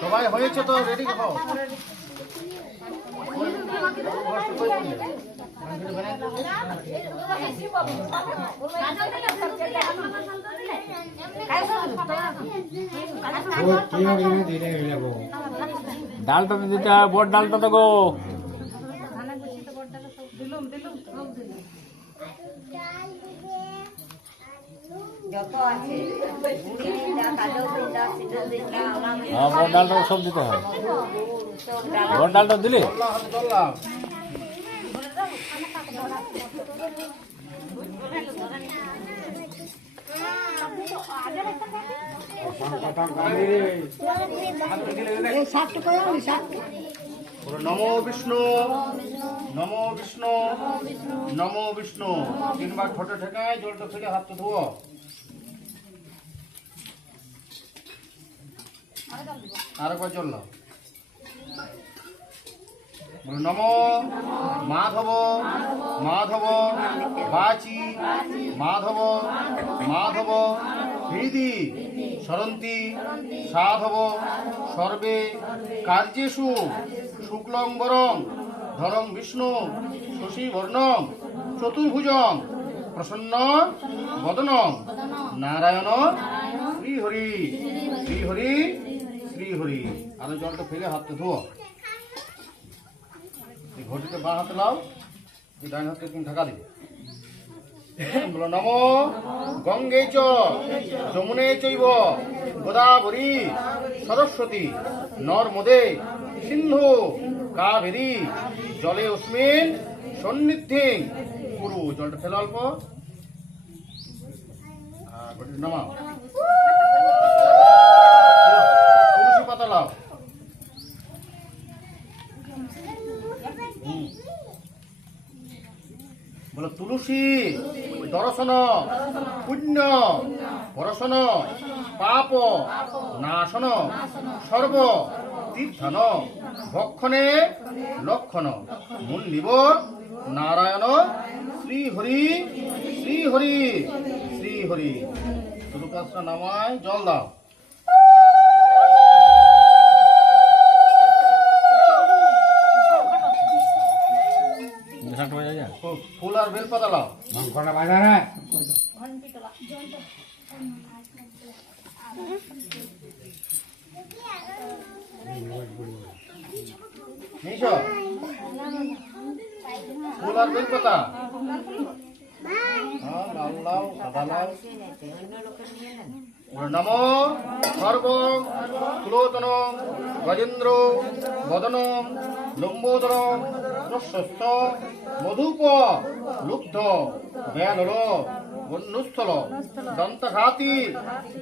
সবাই হয়েছে তো রেডি হও। ডালটা দিতে হয়, বড় ডালটা তো গো। হ্যাঁ, বড় ডালটা সব দিতে হয়। বড় ডালটা দিলে নমো বিষ্ণু, নমো বিষ্ণু, নমো বিষ্ণু। তিনবার ঠোঁটে ঠেকায় জলটা ফেলে হাত তো ধুয়ো। আরেকবার জল নাও। নমো মাধব, মাধব বাচি, মাধব, মাধব হৃদি সরন্তি, সাধব সর্বে কার্যেষু শুক্লম্বরং ধরং বিষ্ণু শশীবর্ণং চতুর্ভুজং প্রসন্ন বদনং নারায়ণ শ্রীহরি, শ্রীহরি, শ্রীহরি। আর জলটা ফেলে হাতটা ধুয়ো। এই ঘটিতে বাঁ হাতে লাও, এই ডান হাতে তুমি ঢাকা দিবে। বলো নমো গঙ্গে চ যমুনে চৈব গোদাবরী সরস্বতী নর্মদে সিন্ধু কাবেরী জলে অস্মিন সন্নিধ্যে কুরু। জলটা ফেলো অল্প, আর ঘটিতে নামাও। তুলসী পাতা লাও। বলো তুলসী দর্শন পুণ্য বরসন পাপ নাশন সর্ব তীর্থন ভক্ষণে লক্ষণ মুন্নিব নারায়ণ শ্রীহরি, শ্রীহরি, শ্রীহরি। শুধু কাজটা নামায় জল দাও। ফুল আর বেলপাতা লাও। ফুল আর বেলপাতা লাল লাও, সাদা লাও। নমো সর্ব কুলোতন গজেন্দ্র বদন লম্বোদর প্রশস্ত মধুপ লুব্ধ ব্যানর বন্যস্থল দন্তঘাতি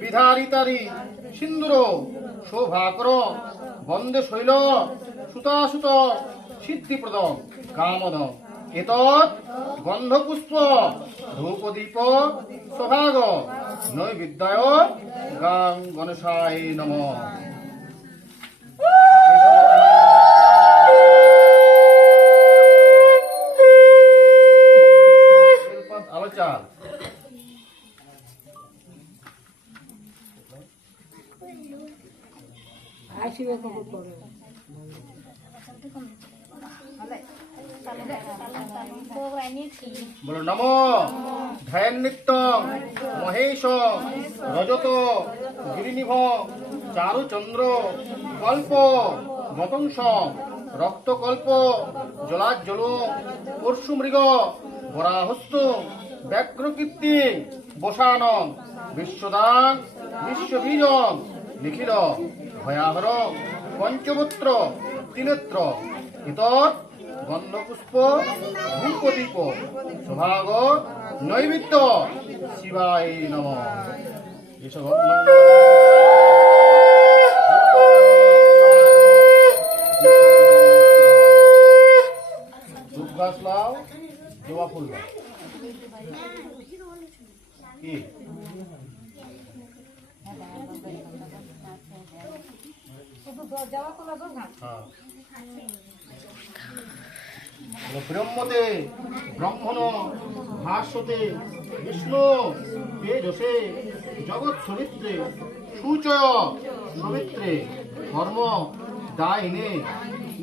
বিধারিতারি সিন্দুর শোভাকর বন্দে শৈল সুতাসুত সিদ্ধিপ্রদ কামদ এতৎ গন্ধপুষ্প ধূপদীপ সভাগ নৈবেদ্যায় গাং গণেশায় নমঃ। আলো চাল বলো নমো ধ্যান নিত্য মহেশ রজত গিরিনিভ চারুচন্দ্র কল্প মতংস রক্তকল্প জলাজ্জল পরশুমৃগ বরাহস্ত ব্যাঘ্রকীর্তি বসান বিশ্বদান বিশ্ববীজ নিখিল ভয়াহর পঞ্চবত্র ত্রিনেত্র এতৎ গন্ধপুষ্প ধূপদীপ সভাগ নৈবেদ্য শিবায় নমঃ। এসব ধূপ গাছ লাও, জবা ফুল লাও। কি ব্রহ্মতে ব্রহ্মণ ভাস্বতে বিষ্ণু তেজসে জগৎ সবিত্রে সূচয় সবিত্রে কর্ম দায়িনে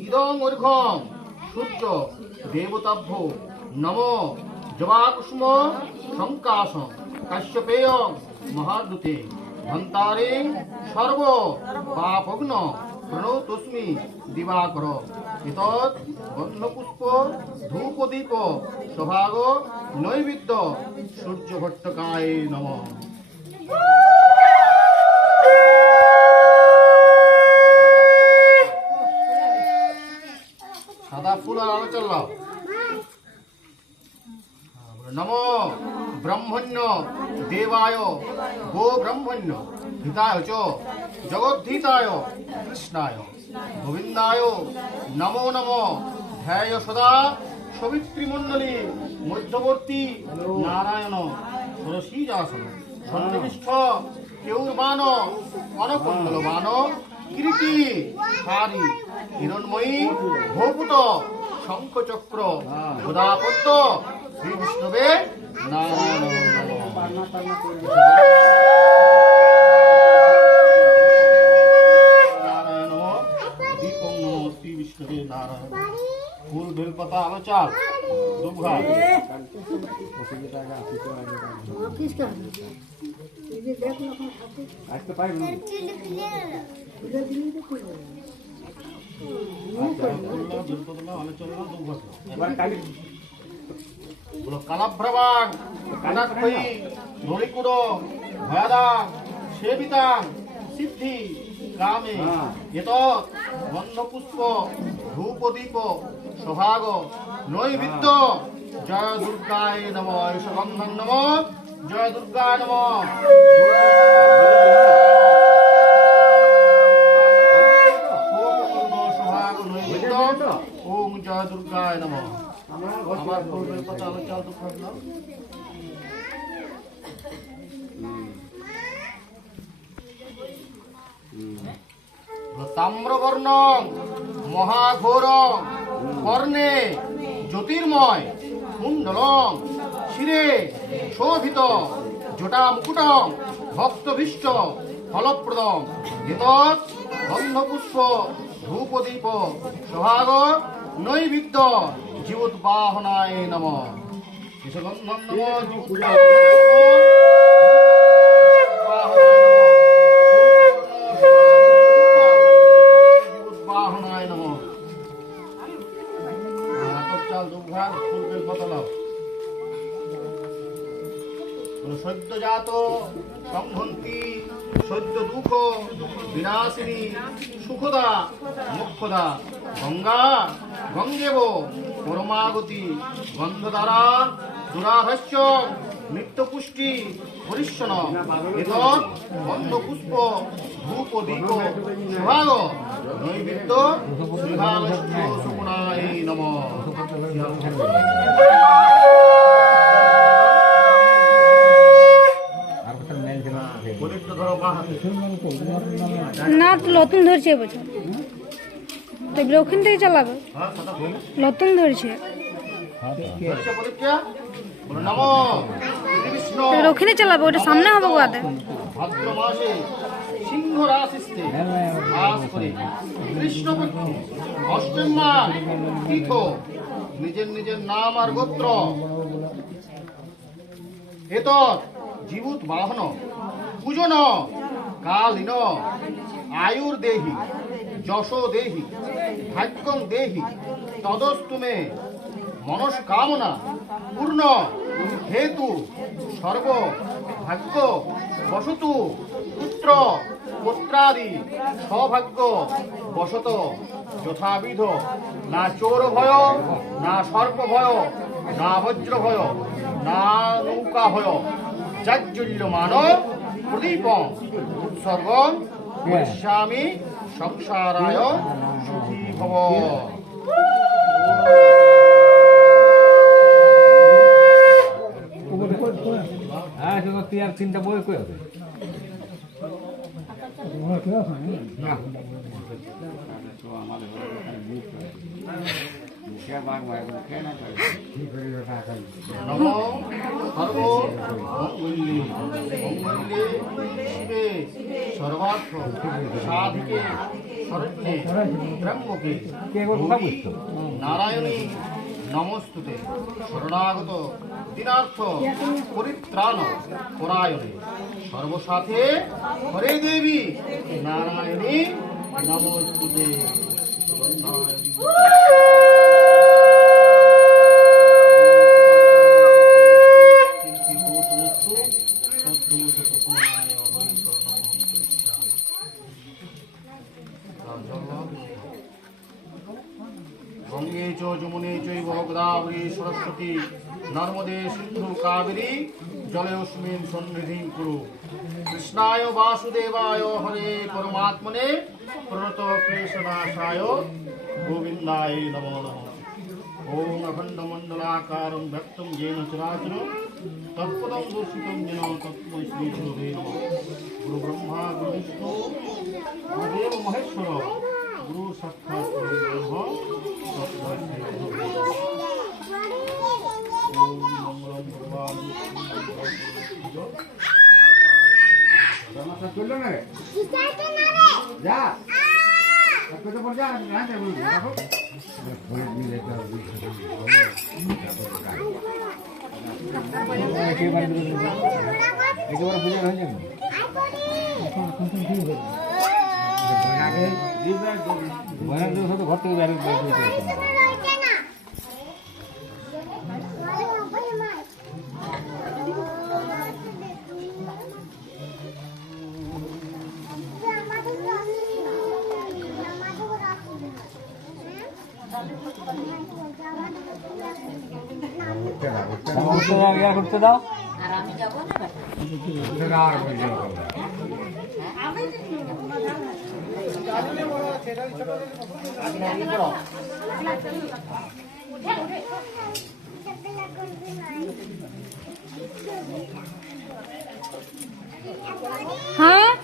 ইদং অর্ঘ্যং সূর্য দেবতাভ্য নম জবাকুষ্ম সংকাশং কাশ্যপেয়ং মহাদূতে ধন্তারে সর্ব পাপগ্ন প্রণতস্মি দিবাকর এতৎ গন্ধপুষ্প ধূপদীপ সভাগ নৈবেদ্য সূর্যভট্টকায় নমঃ। সাদা ফুল আর আলো চললাম। নমো ব্রহ্মণ্য দেবায় গো ব্রহ্মণ্য হিতায় চ জগদ্ধিতায় কৃষ্ণায় গোবিন্দায় নমো নমো ধ্যায় সদা সবিত্রীমণ্ডলী মধ্যবর্তী নারায়ণ সরসীজাসন সন্নিবিষ্ট কেউরবান অনকুণ্ডলবান কিরীটি হারি হিরণময়ী ভূপুত শঙ্খচক্র গদাপদ্ম শ্রী বিষ্ণবে নারায়ণ নারায়ণ দীপং নম শ্রী বিষ্ণবে নারায়ণ ফুল বেলপাতা আলোচাল দুর্ঘাট আসতে পারবেন কালাভ্রবাং কানাক্ষয়ী নরিকুড় ভয়াদাং সেবিতাং সিদ্ধি কামে এতৎ গন্ধপুষ্প ধূপদীপ সভাগ নৈবেদ্য জয় দুর্গায় নম গন্ধং নম জয় দুর্গায় নম সভাগ নৈবেদ্য ওম জয় দুর্গায় নম। আমার পূর্বের কথা আমি চাল তো থাকলাম। তাম্রবর্ণ মহাঘোর কর্ণে জ্যোতির্ময় কুণ্ডলং শিরে শোভিত জটা মুকুটং ভক্তভীষ্ট ফলপ্রদং এতৎ গন্ধপুষ্প ধূপদীপ সভাগ নৈবেদ্য জীবোদ্বাহনায় নমঃ। গন্ধম নম জীবোদ্বাহনায় নমঃ। চাল দুর্ঘাট পূর্বের বদলাও সদ্যজাত সংহন্তি সদ্য দুঃখ বিনাশিনী সুখদা মুখ্যদা গঙ্গা গঙ্গেব পরমাগতি গন্ধধারা দুরাধস্য নিত্যপুষ্টি হরিশ্বন এতৎ গন্ধপুষ্প ধূপ দীপ সুভাগ নৈবেদ্য শ্রীভালস্য সুগুণায় নমঃ। না তো লতুন ধরছে এবছর তো ওখান থেকে চালাবে লতুন ধরছে ওখানে চালাবে ওটা সামনে হবে গোয়াতে ভাদ্র মাসে সিংহ রাশিতে বাস করে কৃষ্ণপক্ষ অষ্টম মাস তীর্থ নিজের নিজের নাম আর গোত্র এতৎ জীবুত বাহন পূজন কালীন আয়ুর দেহি যশো দেহি ভাগ্যং দেহি তদস্তুমে মনস্কামনা পূর্ণ হেতু সর্ব ভাগ্য বসতু পুত্র পুত্রাদি সৌভাগ্য বসত যথাবিধ না চোর ভয় না সর্প ভয় না বজ্র ভয় না নৌকা ভয় জাজ্জল্যমান প্রদীপ উৎসর্গ করিষ্যামি সংসারায় সুখী ভব। চিন্তা বই কই হবে নমো সর্ব মঙ্গলে মঙ্গলে শিবে সর্বার্থ সাধিকে শরণ্যে ত্র্যম্বকে গৌরী নারায়ণী নমস্তুতে শরণাগত দীনার্থ পরিত্রাণ পরায়ণে সর্বসাথে হরে দেবী নারায়ণী নমস্তুতে। গঙ্গে চ যমুনে চৈব গোদাবরী সরস্বতী নর্মদে সিন্ধু কাবেরী জলেস্মিন সন্নিধিং কুরু। কৃষ্ণায় বাসুদেবায় হরে পরমাত্মনে প্রণত ক্লেশনাশায় গোবিন্দায় নমো নমঃ। ওম অখণ্ডমণ্ডলাকারং ব্যক্তং येन চরাচরং তৎপদং দর্শিতং येन তস্मै শ্রী গুরুবে নমঃ। গুরু ব্রহ্মা গুরু বিষ্ণু গুরুদেব মহেশ্বর গুরু সাক্ষাৎ পরব্রহ্ম তস্मै শ্রী গুরুবে নমঃ। ওম মঙ্গলং ভগবান চললো না রে যা কত পর যা না যাবো দেখো একেবারে বুঝে হয়ে যাবে ঘর থেকে বাইরে করতে দাও আর আমি যাবো না हाँ